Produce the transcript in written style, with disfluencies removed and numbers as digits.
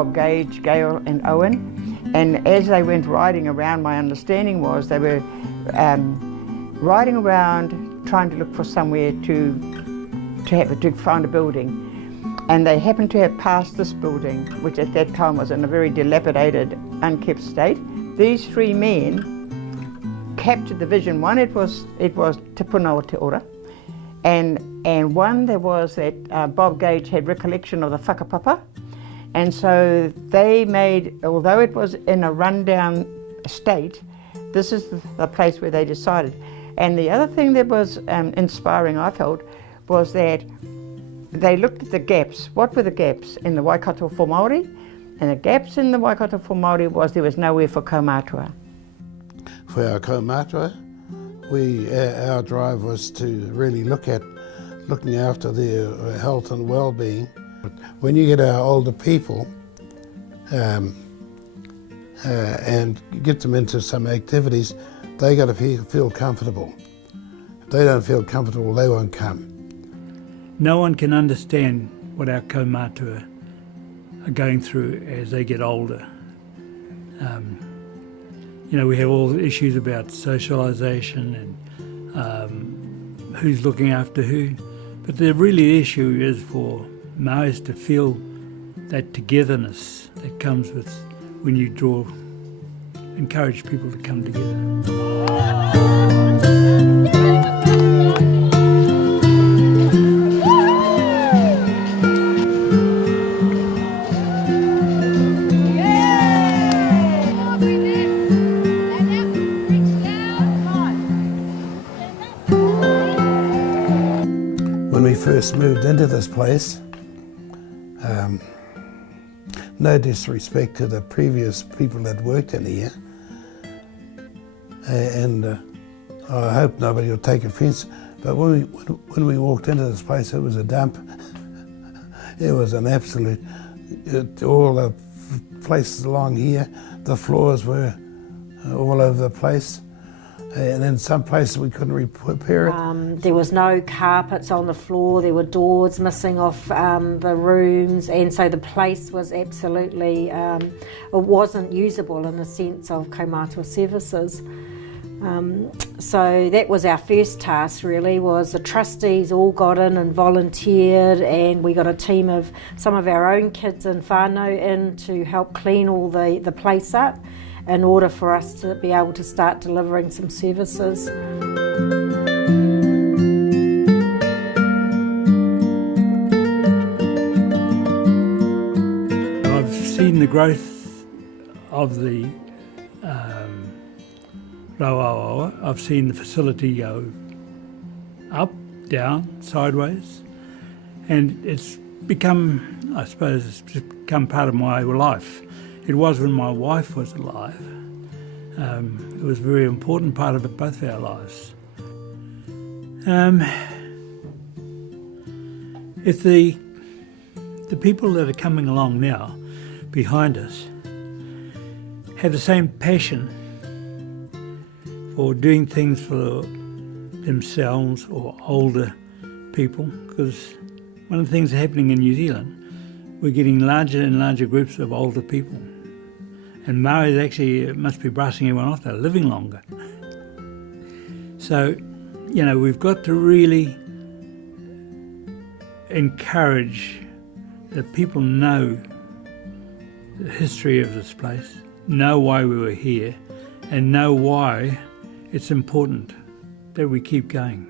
Bob Gage, Gail and Owen. And as they went riding around, my understanding was they were riding around trying to look for somewhere to find a building. And they happened to have passed this building, which at that time was in a very dilapidated, unkept state. These three men captured the vision. One, it was Te Punawa Te Ora, and one there was that Bob Gage had recollection of the whakapapa, and so they made, although it was in a rundown state, this is the place where they decided. And the other thing that was inspiring, I felt, was that they looked at the gaps. What were the gaps in the Waikato for Maori? And the gaps in the Waikato for Maori was there was nowhere for kaumatua. For our kaumatua, our drive was to really looking after their health and well-being. When you get our older people and get them into some activities, they got to feel comfortable. If they don't feel comfortable, they won't come. No one can understand what our kaumatua are going through as they get older. We have all the issues about socialisation and who's looking after who, but the really issue is for Maoris to feel that togetherness that comes with when you encourage people to come together. When we first moved into this place, no disrespect to the previous people that worked in here, and I hope nobody will take offence, but when we walked into this place, it was a dump. It was an absolute, all the places along here, the floors were all over the place. And in some places we couldn't repair it. There was no carpets on the floor, there were doors missing off the rooms, and so the place was absolutely, it wasn't usable in the sense of kaumatua services. So that was our first task really, was the trustees all got in and volunteered, and we got a team of some of our own kids and whānau in to help clean all the place up, in order for us to be able to start delivering some services. I've seen the growth of the Rauawaawa. I've seen the facility go up, down, sideways, and it's become, I suppose, it's become part of my life. It was when my wife was alive. It was a very important part of both our lives. If the people that are coming along now behind us have the same passion for doing things for themselves or older people, because one of the things happening in New Zealand, we're getting larger and larger groups of older people. And Maoris actually must be brushing everyone off, they're living longer. So, we've got to really encourage that people know the history of this place, know why we were here, and know why it's important that we keep going.